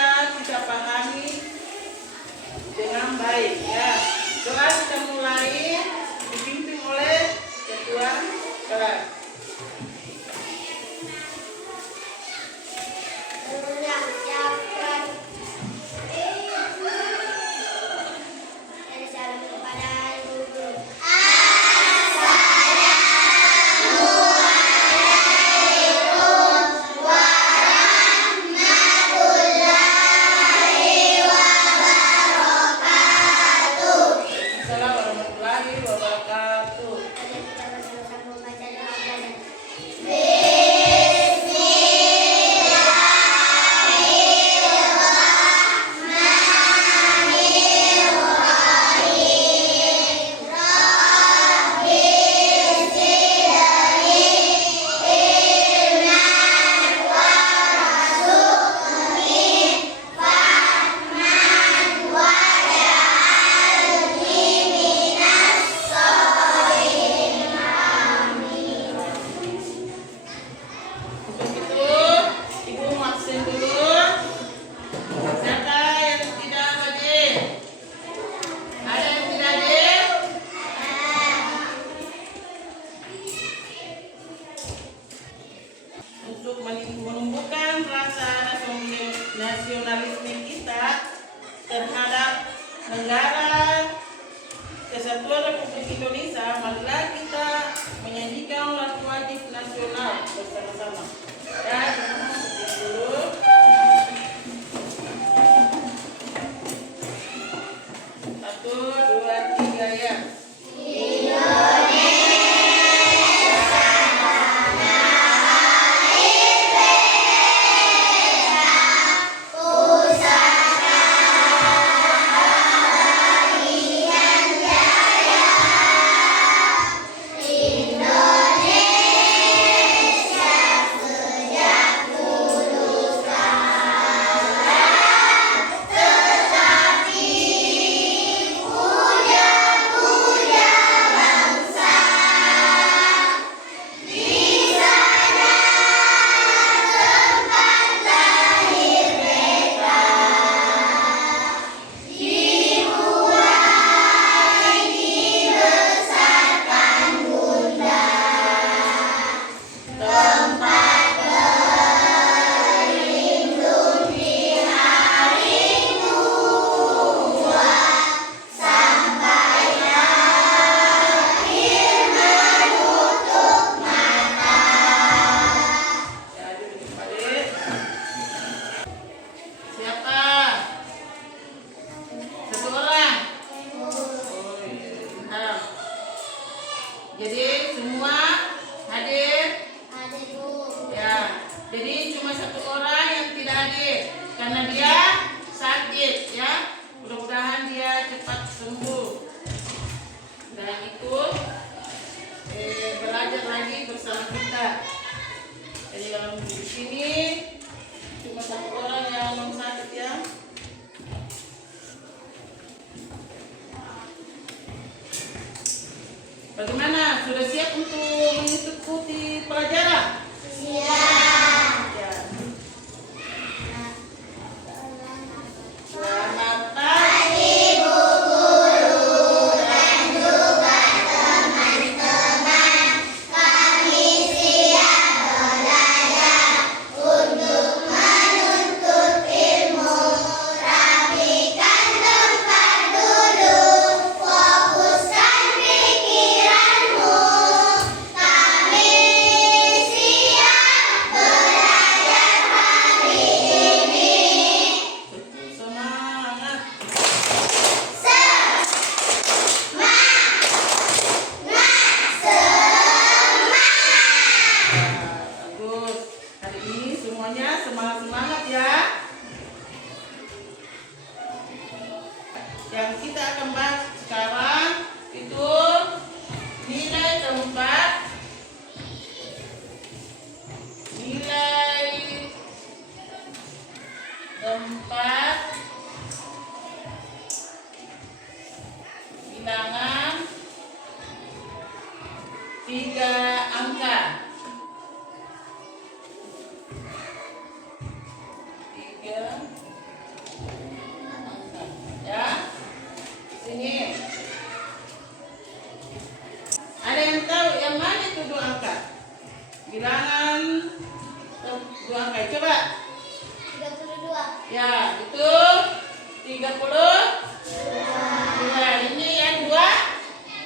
bisa kita pahami dengan baik ya. Doa kita mulai dipimpin oleh ketua kelas. Untuk menumbuhkan rasa nasionalisme kita terhadap negara Kesatuan Republik Indonesia, marilah kita menyanyikan lagu wajib nasional bersama-sama. Ya, dulu. Satu, dua, tiga ya. Jadi semua hadir? Hadir Bu. Ya, jadi cuma satu orang yang tidak hadir karena dia sakit ya. Mudah-mudahan dia cepat sembuh dan ikut belajar lagi bersama kita. Jadi kalau di sini cuma satu orang yang non sakit ya. Bagaimana? Sudah siap untuk mengikuti pelajaran? Siap. Ya. Selamat pagi Bu Guru dan juga teman-teman. Kami siap belajar untuk menuntut ilmu. Rapikan tempat duduk, fokuskan pikiranmu. Kami siap belajar hari ini. Semangat. Bagus. Hari ini semuanya semangat-semangat ya. Yang kita akan bahas sekarang itu nilai keempat. Nilai keempat bilangan 3 angka. 3 Itu angka. Coba. 32. Ya, itu 32. Ini yang 2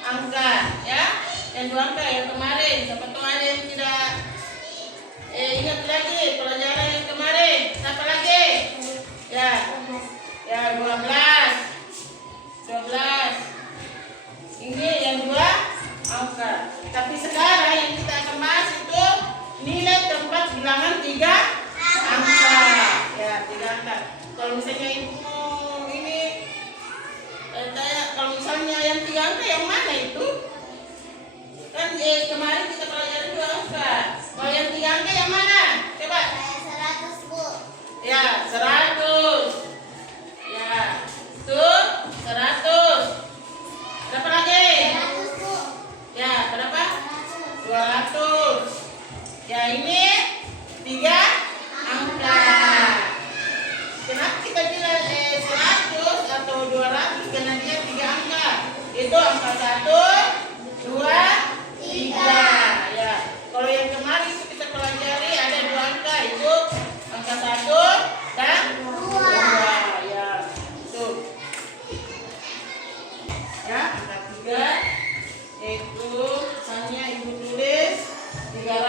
angka, ya. Yang 2 angka yang kemarin. Siapa tahu ada yang tidak ingat lagi pelajaran yang kemarin. Siapa lagi? Ya. Ya, 12. Ini yang 2 angka. Tapi sekarang yang kita akan bahas itu nilai tempat bilangan 3 angka. Ya, 3 angka. Kalau misalnya ibu ini tanya, kalau misalnya yang 3 angka yang mana itu? Kan kemarin kita pelajari 2 angka. Kalau yang 3 angka yang mana? Coba. 100, Bu. Ya, 100. Ya, itu 100. Berapa lagi? 100, Bu. Ya, berapa? 200. 200. Ya, ini 3 angka. Kenapa kita bilang 100 atau 200? Karena dia 3 angka. Itu angka 1, 2, 3. Ya. Kalau yang kemarin itu kita pelajari ada 2 angka. Itu angka 1 dan 2. Ya. Itu. Ya, angka 3 yaitu misalnya ibu tulis 357.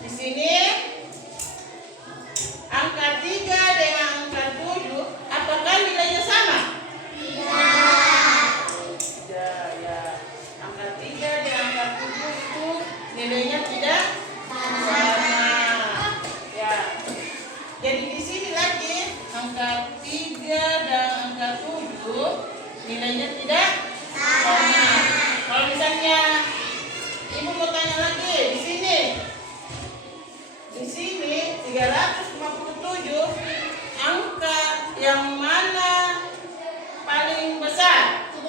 Di sini angka 3 dengan angka 7 apakah nilainya sama? Tidak, ya. Angka 3 dan angka 7 itu nilainya tidak sama. Ya. Jadi di sini lagi angka 3 dan angka 7 nilainya tidak sama. Kalau misalnya ibu mau tanya lagi di sini 357 angka yang mana paling besar? 3.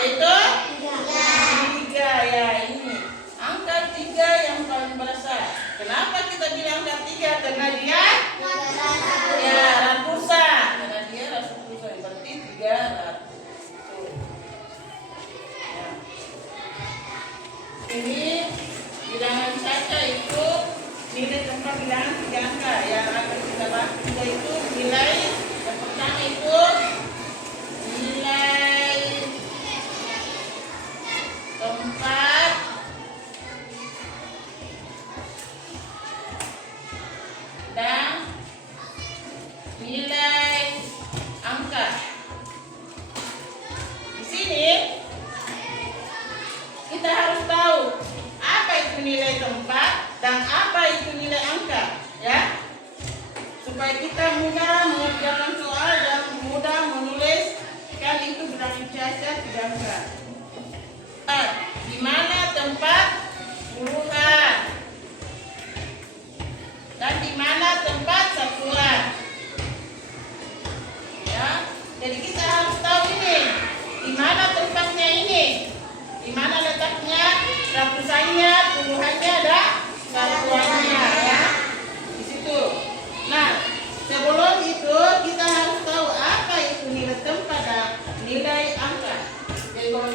Yaitu 3. 3. Ya, ini angka 3 yang paling besar. Kenapa kita bilang angka 3? Karena dia ya ratusan. Karena dia ratusan berarti 300. Ya. Ini bilangan saja itu nilai tempat bilangan 3 angka yang akan kita bahas juga itu nilai yang pertama itu nilai tempat dan nilai angka. Di sini kita harus tahu apa itu nilai tempat dan apa itu nilai angka, ya, supaya kita mudah mengerjakan soal dan mudah menulis kan itu bilangan saja 3 angka. Di mana tempat puluhan dan di mana tempat satuan, ya. Jadi kita harus tahu ini di mana tempatnya ini, di mana letaknya ratusannya, puluhannya, dan satuannya, ya, di situ. Nah, sebelum itu kita harus tahu apa itu nilai tempat dan nilai angka. Jadi kalau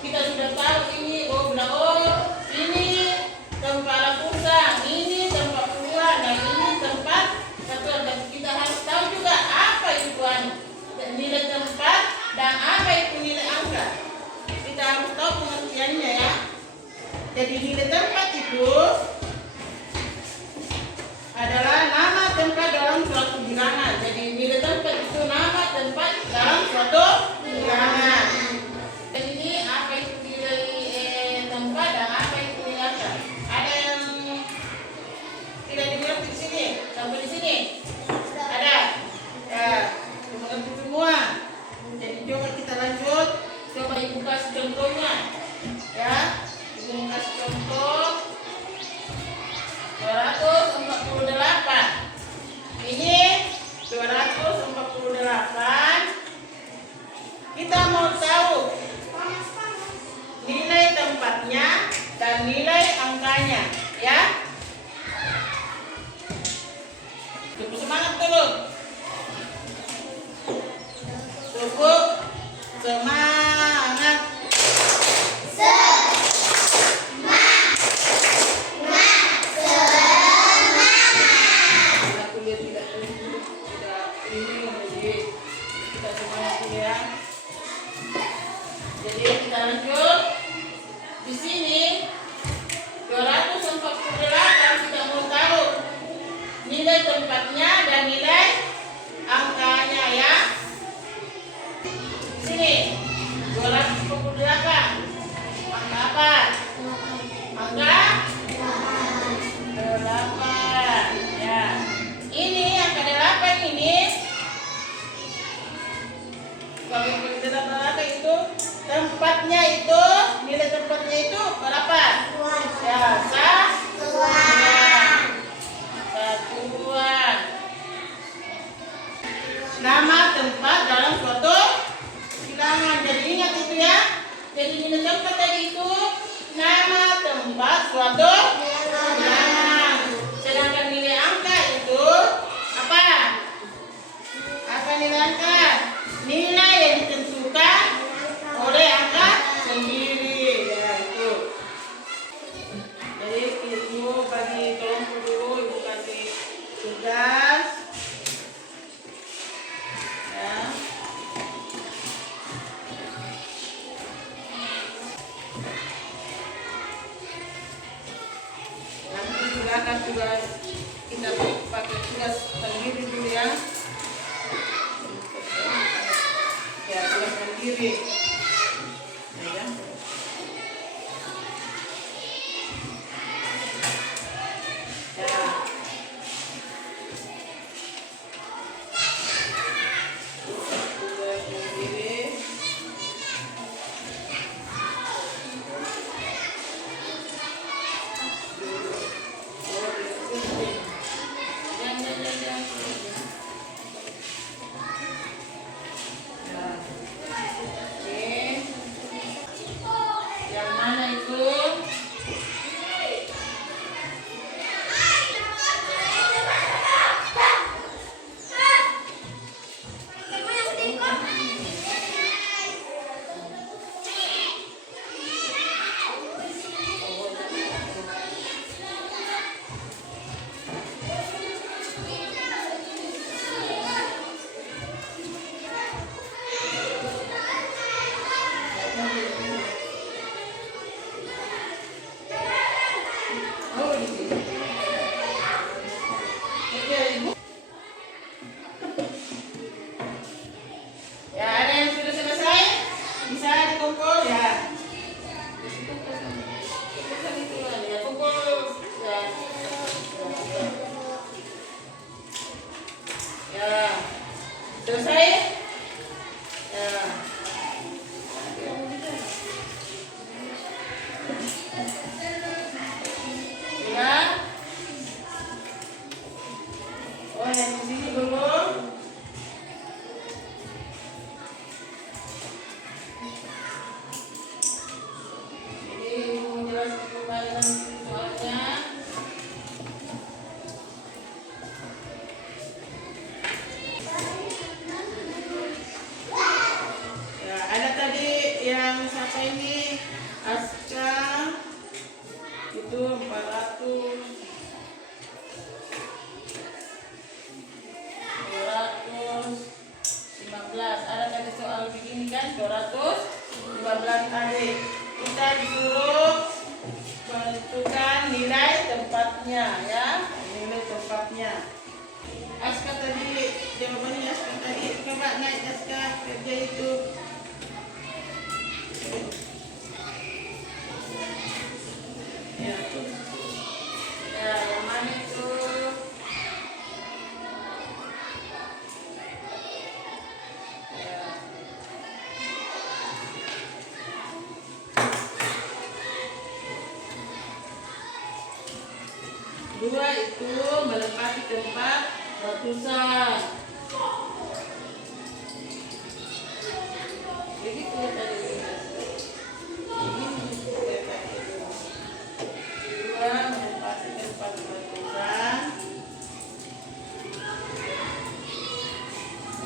kita sudah tahu ini, ini tempat ratusan, ini tempat puluhan, dan ini tempat satuan. Dan kita harus tahu juga apa itu nilai tempat dan apa itu nilai angka. Kita harus tahu pengertiannya, ya. Jadi nilai tempat itu adalah nama tempat dalam suatu bilangan. Jadi nilai tempat itu nama tempat dalam suatu bilangan. Jadi ini apa itu nilai tempat dan apa itu nilai angka. Ada yang tidak dimengerti di sini sampai di sini? Ada? Ya, dimengerti semua. Jadi coba kita lanjut. Coba ibu kasih contohnya, ya. Ibu kasih contoh silakan juga kita pakai tugas sendiri dulu ya. Ya, tugas sendiri. Ya. Ya. Tugas sendiri. Yang mana itu? Oh, di sini. Oke, Ibu. Ya, ada yang sudah selesai? Bisa dikumpul ya. Ya, kumpul. Ya. Ya. Selesai? Ya. Ya. Oh, yang di sini belum. Jadi Ibu menjelaskan kembali nanti soalnya. Ya, ada tadi yang siapa ini? Aska itu 400. 215. Ada tadi soal begini kan 215 tadi. Kita disuruh menentukan nilai tempatnya ya, nilai tempatnya. Aska tadi jawabannya Aska tadi, coba naik Aska kerja itu. Ya, ya yang mana itu? Ya. Dua itu melengkapi tempat ratusan. Begitu tadi. Dua melengkapi tempat ratusan.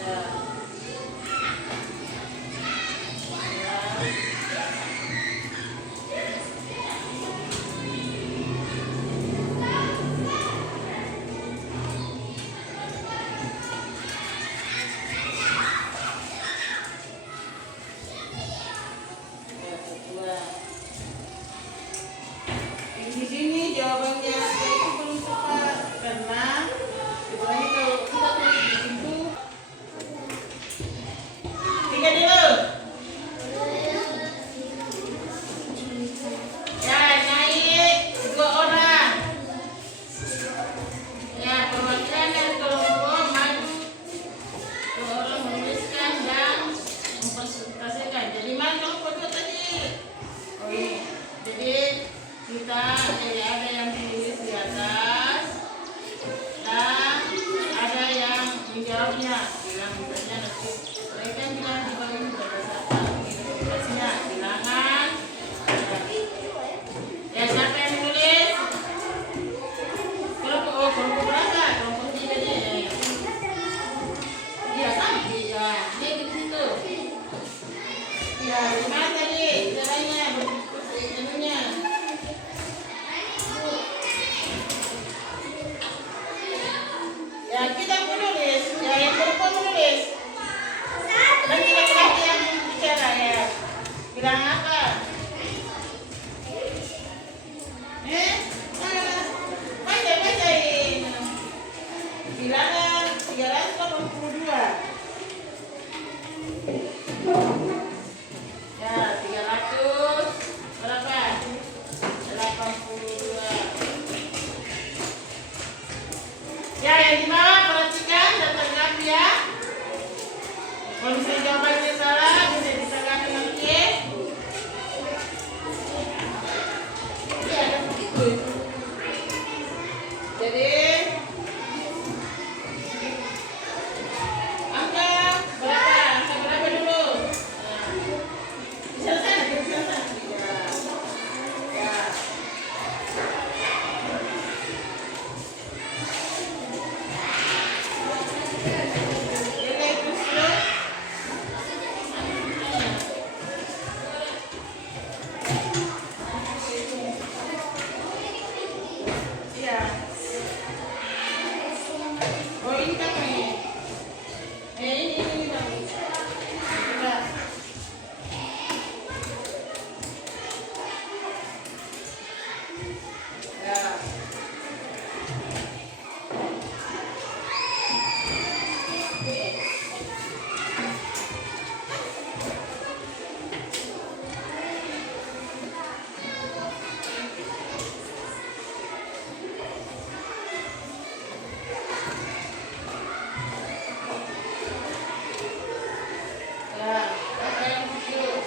Ya. di bawah perhatikan dan tanggapi ya. Kalau misalnya jawabannya salah, bisa ditanggapi nanti. Iya, ada begitu. Jadi angka berapa dulu? Nah, di sana, di sana. Ya. Oh ini kan ini. Ini bang. Coba. Ya. Ya. Apa yang tujuh?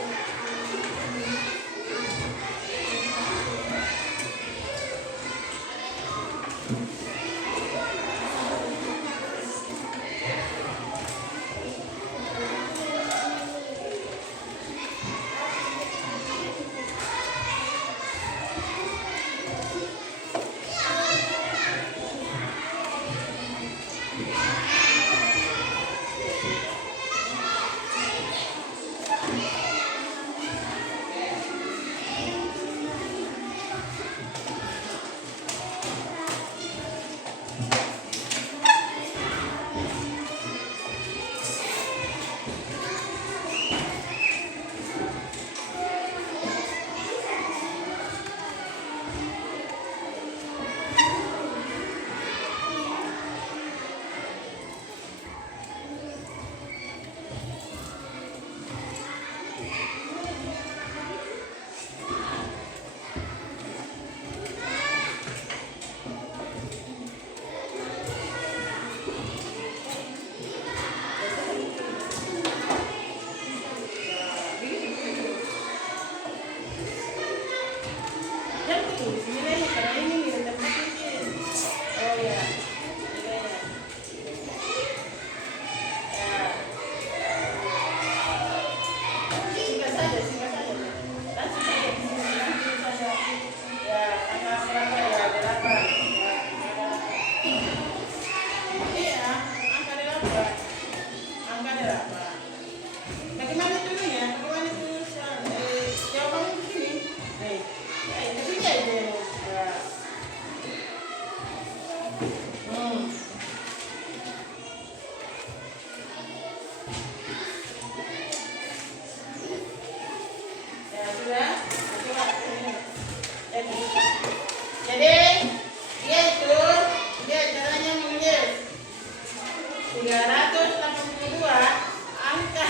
Jadi dia caranya menulis 382 angka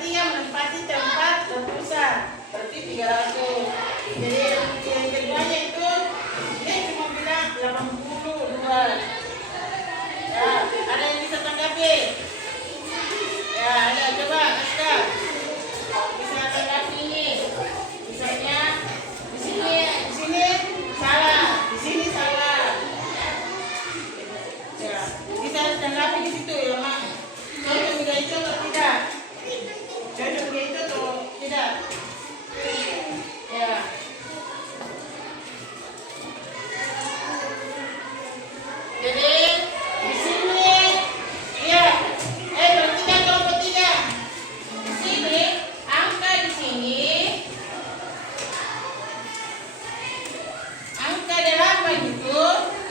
3 menempati tempat terpusat berarti 300. Jadi yang keduanya itu dia cuma bilang 82. Ya, ada yang bisa tanggapi? Ya, ada, coba Aska bisa tanggapi ini. Misalnya di sini salah, di sini salah. Ya, bisa tanggapi di situ ya, Mak. Contoh juga itu atau tidak? Contoh juga itu atau tidak? Ya. Jadi di sini ya, perhatikan kelompok 3. Di sini angka di sini angka 8 itu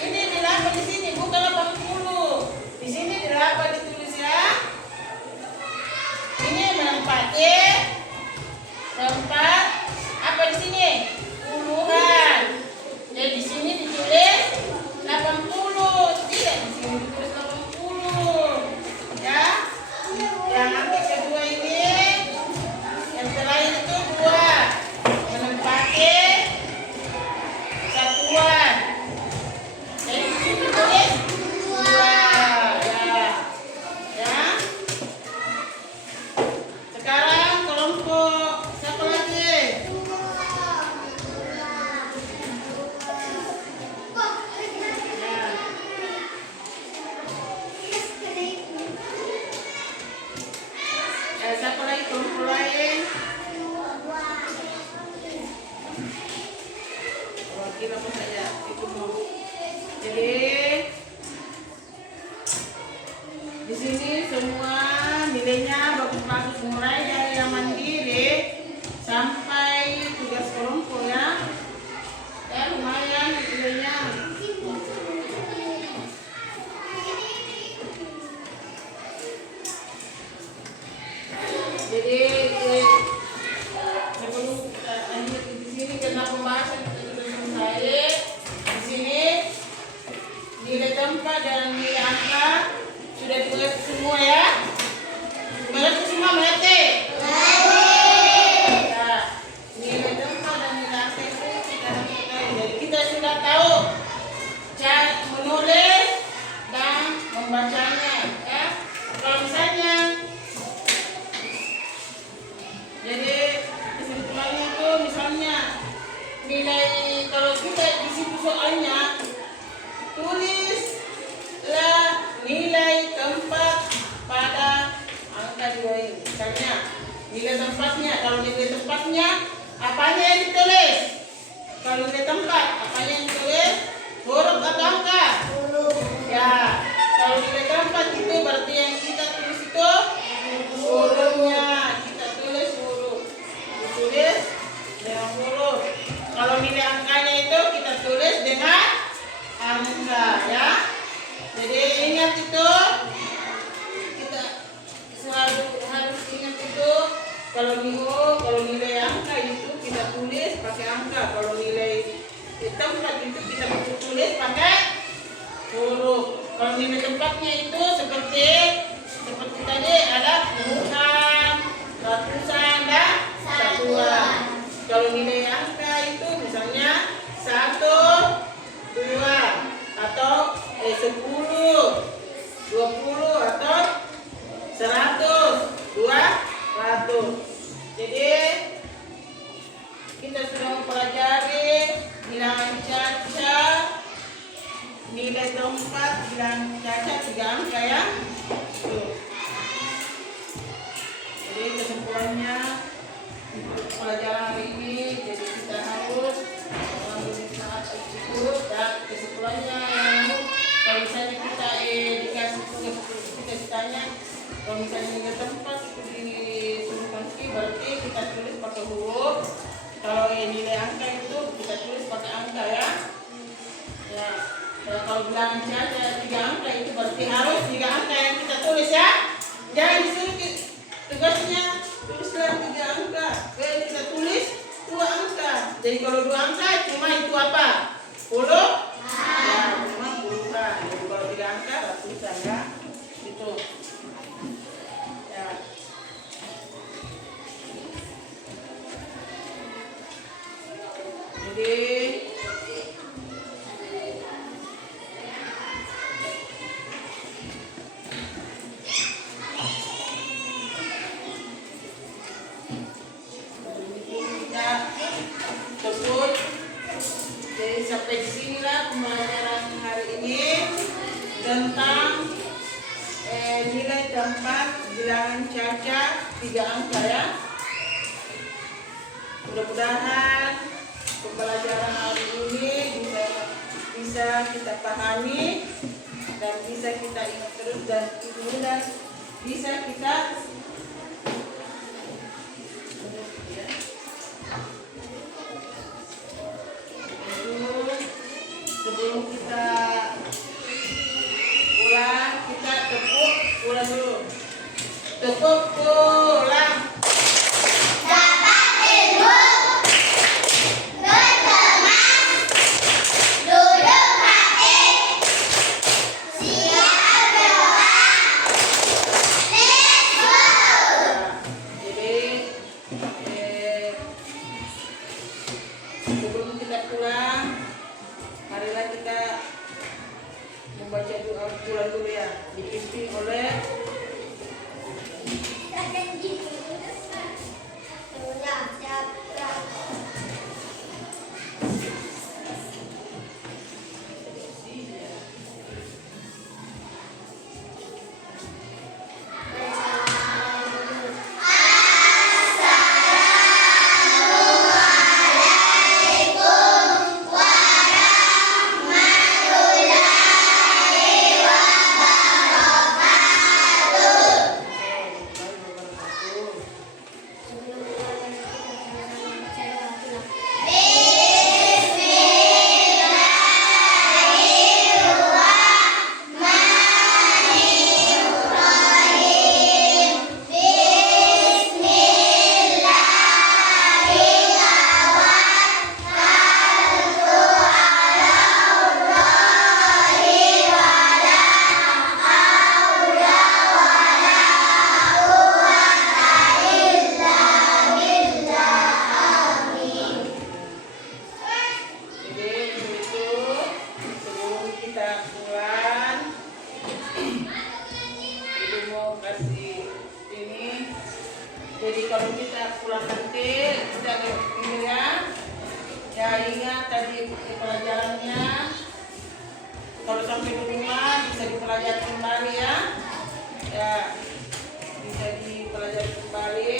ini 8 di sini bukan 80. Di sini 8 ditulis ya. Ini menempati tempat apa di sini? Puluhan. Jadi di sini ditulis 80, tidak di sini ditulis 80. Ya. Yang angka kedua ini yang terakhir itu 2 menempati satuan. Jadi di sini ditulis Jadi di sini semua nilainya bagus-bagus, mulai dari yang mandiri sampai tugas kelompok ya. Ya lumayan nilainya. Jadi sebelum kita lanjut di sini karena pembahasan kita sudah selesai. Di sini nilai tempat dan nilai angka sudah ditulis semua ya. Mengerti semua, mengerti? Ya, nilai tempat dan nilai angka itu kita ketahui. Jadi kita sudah tahu cara menulis dan membacanya ya. Kalau misalnya jadi kesimpulannya itu misalnya nilai, kalau kita di situ soalnya tulislah nilai tempat pada angka dua ini. Misalnya nilai tempatnya, kalau nilai tempatnya apanya yang ditulis? Kalau nilai tempat apanya yang ditulis? Huruf atau angka? Ya, kalau nilai tempat itu berarti yang kita tulis itu hurufnya. Kita tulis huruf, ditulis dengan huruf. Kalau nilai angkanya itu kita tulis dengan angka ya. Jadi ingat itu, kita selalu harus ingat itu. Kalau nilai angka itu kita tulis pakai angka. Kalau nilai tempat itu kita tulis pakai huruf. Kalau nilai tempatnya itu seperti tadi ada puluhan, ratusan dan satuan. Kalau nilai angka itu misalnya 1, 2 atau 10, 20 atau 100, 200. Jadi kita sudah mempelajari bilangan caca, nilai tempat, bilangan caca 3 angka ya. Tuh. Jadi kesimpulannya untuk pelajaran hari ini, jadi kita harus mengambil saat itu dan kesimpulannya yang kalau misalnya kita dikasih tugas kita ditanya, kalau misalnya nilai tempat itu disuruhkan berarti kita tulis pakai huruf. Kalau nilai angka itu kita tulis pakai angka ya. Ya. Kalau bilangan caca 3 angka itu berarti harus 3 angka yang kita tulis ya. Jangan disuruh tugasnya tulislah 3 angka. Kita tulis 2 angka. Jadi kalau 2 angka cuma itu apa? Huruf? Ya, cuma puluhan. Jadi kalau 3 angka ratusan ya. Gitu. Ya. Jadi tersebut. Jadi sampai di sinilah pembelajaran hari ini tentang nilai tempat bilangan caca 3 angka ya. Mudah-mudahan pembelajaran hari ini bisa kita pahami dan bisa kita ingat terus dan kemudian bisa kita sebelum kita pulang, kita tepuk pulang dulu. Tepuk pulang. Dapat ilmu, berteman, duduk rapi, siap doa, let's go. Jadi sebelum kita pulang, marilah kita membaca doa pulang dulu ya, dipimpin oleh Assalamualaikum warahmatullahi sampai di rumah bisa dipelajari kembali ya. Ya, bisa dipelajari kembali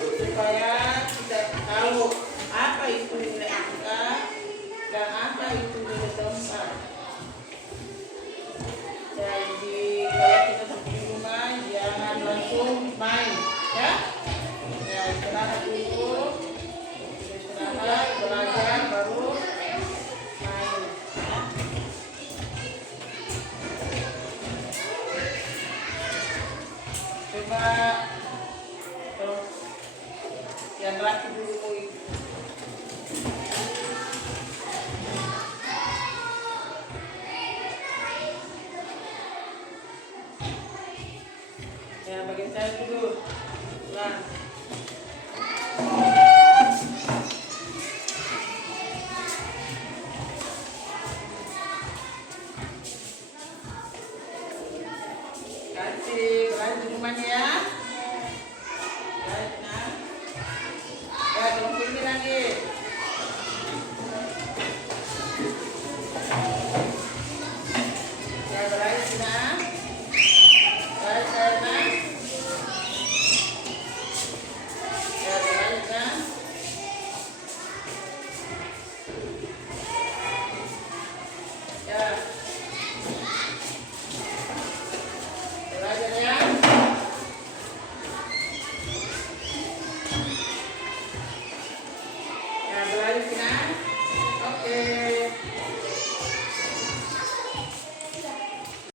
supaya kita tahu apa itu nilai angka dan apa itu nilai tempat. Jadi kalau kita sampai di rumah jangan langsung main ya. Ya, istirahat dulu, istirahat, belajar baru main. Coba terus yang laki dulu itu. Ya, bagian saya dulu. Nah. Kasih belajar di rumahnya ya.